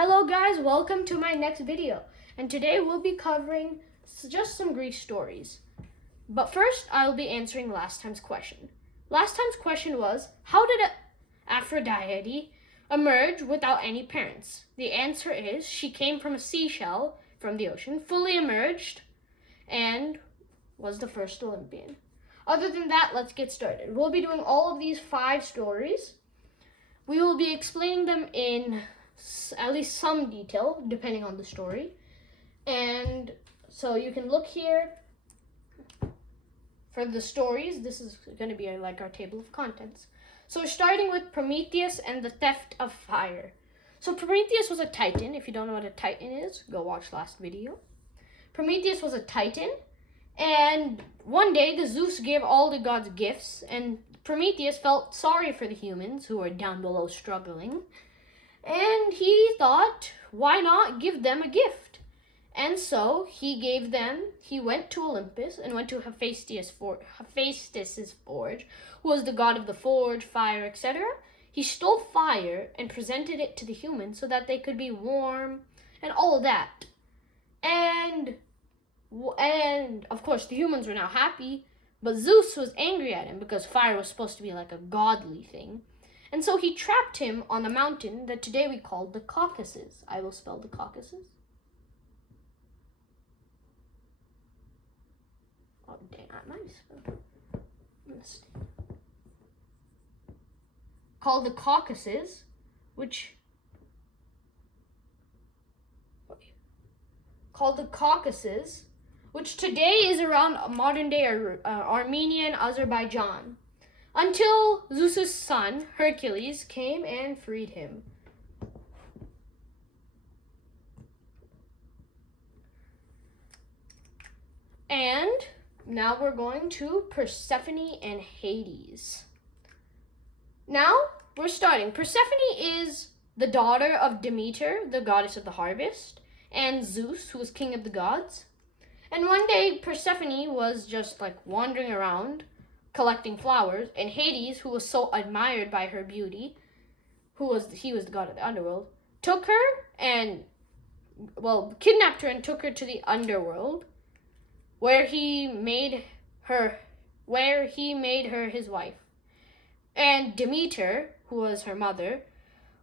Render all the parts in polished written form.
Hello guys, welcome to my next video. And today we'll be covering just some Greek stories. But first, I'll be answering last time's question. Last time's question was, how did Aphrodite emerge without any parents? The answer is, she came from a seashell from the ocean, fully emerged, and was the first Olympian. Other than that, let's get started. We'll be doing all of these 5 stories. We will be explaining them in at least some detail, depending on the story. And so you can look here for the stories. This is going to be like our table of contents. So we're starting with Prometheus and the theft of fire. So Prometheus was a titan. If you don't know what a titan is, go watch last video. Prometheus was a titan, and one day the Zeus gave all the gods gifts, and Prometheus felt sorry for the humans who were down below struggling. And he thought, why not give them a gift? And so he went to Olympus and went to Hephaestus's forge, who was the god of the forge, fire, etc. He stole fire and presented it to the humans so that they could be warm and all of that. And of course the humans were now happy, but Zeus was angry at him because fire was supposed to be like a godly thing. And so he trapped him on a mountain that today we call the Caucasus. I will spell the Caucasus. Oh, dang, I might spell. Called the Caucasus, which today is around modern-day Armenia and Azerbaijan. Until Zeus's son, Hercules, came and freed him. And now we're going to Persephone and Hades. Now we're starting. Persephone is the daughter of Demeter, the goddess of the harvest, and Zeus, who was king of the gods. And one day Persephone was just like wandering around, collecting flowers, and Hades, who was so admired by her beauty, he was the god of the underworld, took her and kidnapped her and took her to the underworld, where he made her his wife. And Demeter, who was her mother,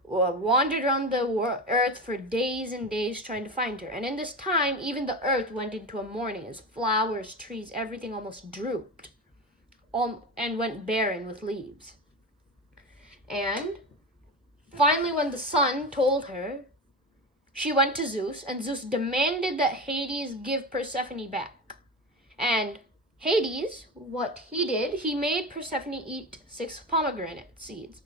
wandered around the earth for days and days trying to find her. And in this time, even the earth went into a mourning as flowers, trees, everything almost drooped and went barren with leaves. And finally, when the sun told her, she went to Zeus, and Zeus demanded that Hades give Persephone back. And Hades, what he did, he made Persephone eat 6 pomegranate seeds.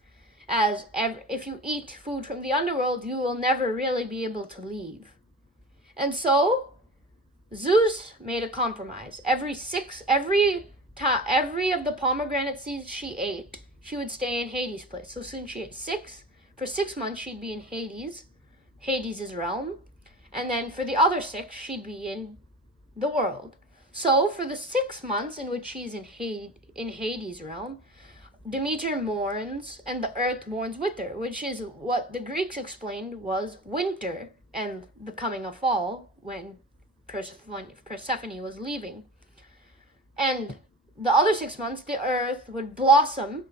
As if you eat food from the underworld, you will never really be able to leave. And so Zeus made a compromise. Every of the pomegranate seeds she ate, she would stay in Hades' place. So since she ate 6, for 6 months she'd be in Hades' realm. And then for the other 6, she'd be in the world. So for the 6 months in which she's in Hades' realm, Demeter mourns and the earth mourns with her, which is what the Greeks explained was winter and the coming of fall when Persephone was leaving. And the other 6 months, the earth would blossom,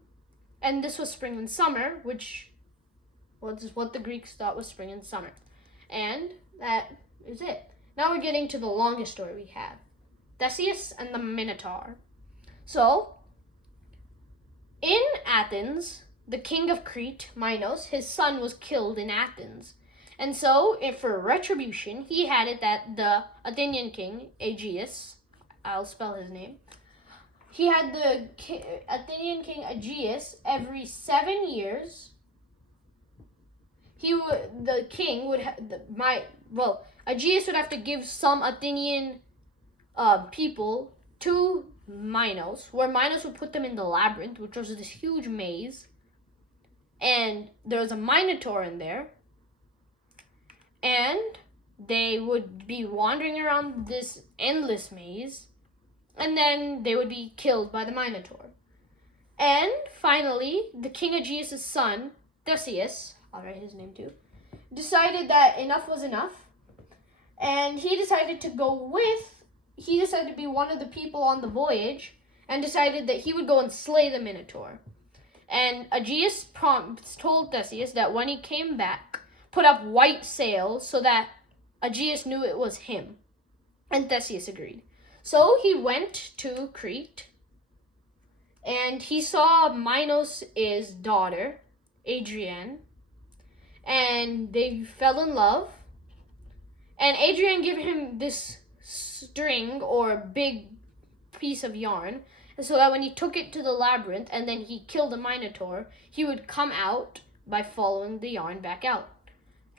and this was spring and summer, which was what the Greeks thought was spring and summer. And that is it. Now we're getting to the longest story we have, Theseus and the Minotaur. So, in Athens, the king of Crete, Minos, his son was killed in Athens. And so, for retribution, he had it that the Athenian king, Aegeus, I'll spell his name, he had the Athenian king Aegeus every 7 years. Aegeus would have to give some Athenian people to Minos, where Minos would put them in the labyrinth, which was this huge maze. And there was a Minotaur in there. And they would be wandering around this endless maze. And then they would be killed by the Minotaur. And finally, the king Aegeus' son, Theseus, I'll write his name too, decided that enough was enough, and he decided to be one of the people on the voyage, and decided that he would go and slay the Minotaur. And Aegeus told Theseus that when he came back, put up white sails so that Aegeus knew it was him. And Theseus agreed. So he went to Crete, and he saw Minos' daughter, Adrian, and they fell in love. And Adrian gave him this string or big piece of yarn, so that when he took it to the labyrinth and then he killed the Minotaur, he would come out by following the yarn back out.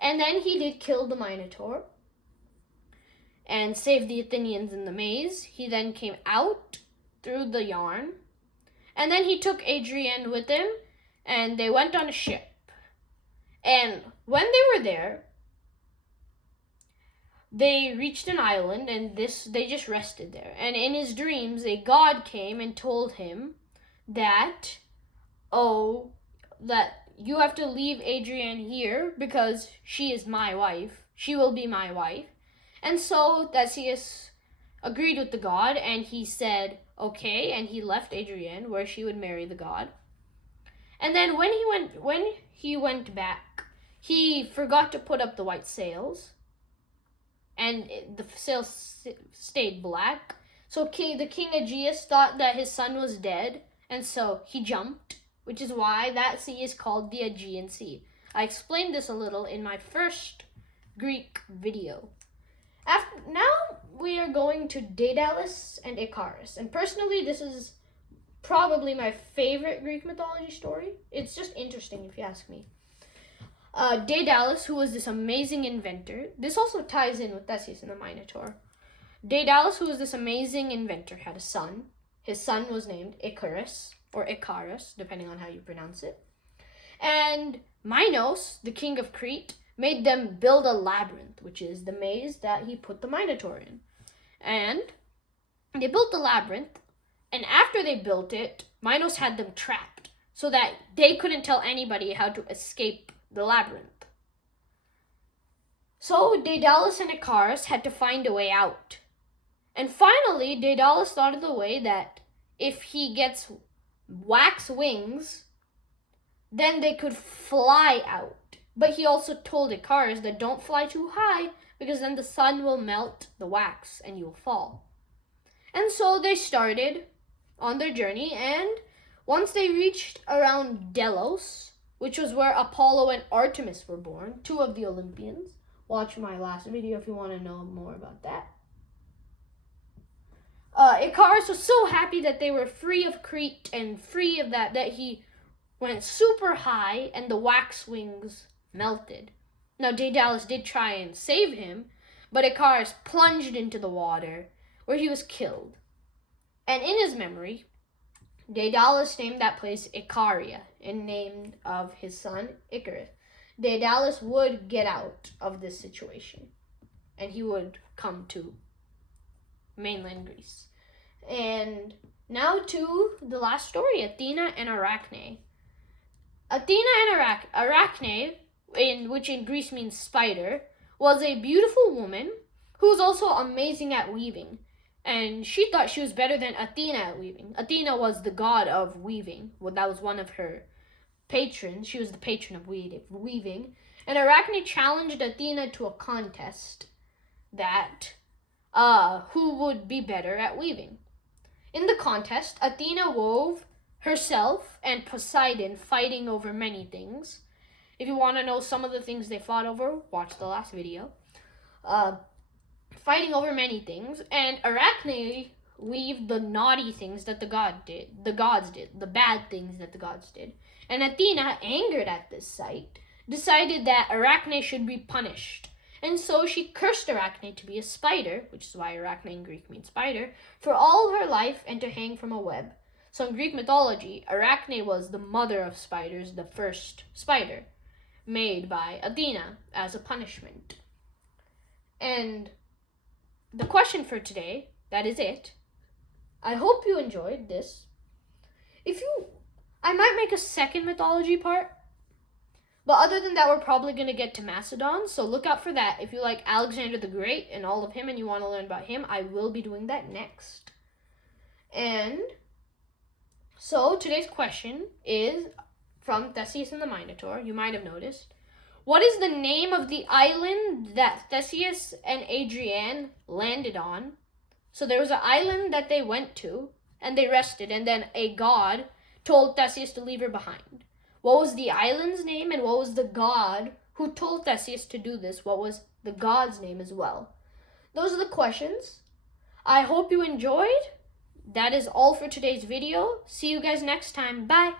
And then he did kill the Minotaur and saved the Athenians in the maze. He then came out through the yarn, and then he took Adrian with him, and they went on a ship. And when they were there, they reached an island, and they just rested there. And in his dreams, a god came and told him that you have to leave Adrian here because she is my wife. She will be my wife. And so Theseus agreed with the god, and he said, okay, and he left Adrian where she would marry the god. And then when he went back, he forgot to put up the white sails, and the sails stayed black. So the king Aegeus thought that his son was dead, and so he jumped, which is why that sea is called the Aegean Sea. I explained this a little in my first Greek video. Now we are going to Daedalus and Icarus. And personally, this is probably my favorite Greek mythology story. It's just interesting if you ask me. Daedalus, who was this amazing inventor. This also ties in with Theseus and the Minotaur. Daedalus, who was this amazing inventor, had a son. His son was named Icarus, or Icarus, depending on how you pronounce it. And Minos, the king of Crete, made them build a labyrinth, which is the maze that he put the Minotaur in. And they built the labyrinth, and after they built it, Minos had them trapped so that they couldn't tell anybody how to escape the labyrinth. So Daedalus and Icarus had to find a way out. And finally, Daedalus thought of the way that if he gets wax wings, then they could fly out. But he also told Icarus that don't fly too high, because then the sun will melt the wax and you will fall. And so they started on their journey, and once they reached around Delos, which was where Apollo and Artemis were born, two of the Olympians. Watch my last video if you want to know more about that. Icarus was so happy that they were free of Crete and free of that he went super high and the wax wings melted. Now Daedalus did try and save him, but Icarus plunged into the water, where he was killed. And in his memory, Daedalus named that place Icaria, in name of his son Icarus. Daedalus would get out of this situation, and he would come to mainland Greece. And now to the last story, Athena and Arachne. Athena and Arachne, which in Greece means spider, was a beautiful woman who was also amazing at weaving. And she thought she was better than Athena at weaving. Athena was the god of weaving. Well, that was one of her patrons. She was the patron of weaving. And Arachne challenged Athena to a contest that who would be better at weaving. In the contest, Athena wove herself and Poseidon fighting over many things. If you want to know some of the things they fought over, watch the last video. Fighting over many things, and Arachne weaved the naughty things that the gods did, the bad things that the gods did. And Athena, angered at this sight, decided that Arachne should be punished. And so she cursed Arachne to be a spider, which is why Arachne in Greek means spider, for all her life and to hang from a web. So in Greek mythology, Arachne was the mother of spiders, the first spider, made by Athena as a punishment. And the question for today, that is it. I hope you enjoyed this. I might make a second mythology part, But other than that, we're probably going to get to Macedon, so look out for that. If you like Alexander the Great and all of him and you want to learn about him, I will be doing that next. And so today's question is from Theseus and the Minotaur. You might have noticed. What is the name of the island that Theseus and Adrian landed on? So there was an island that they went to, and they rested, and then a god told Theseus to leave her behind. What was the island's name, and what was the god who told Theseus to do this? What was the god's name as well? Those are the questions. I hope you enjoyed. That is all for today's video. See you guys next time. Bye.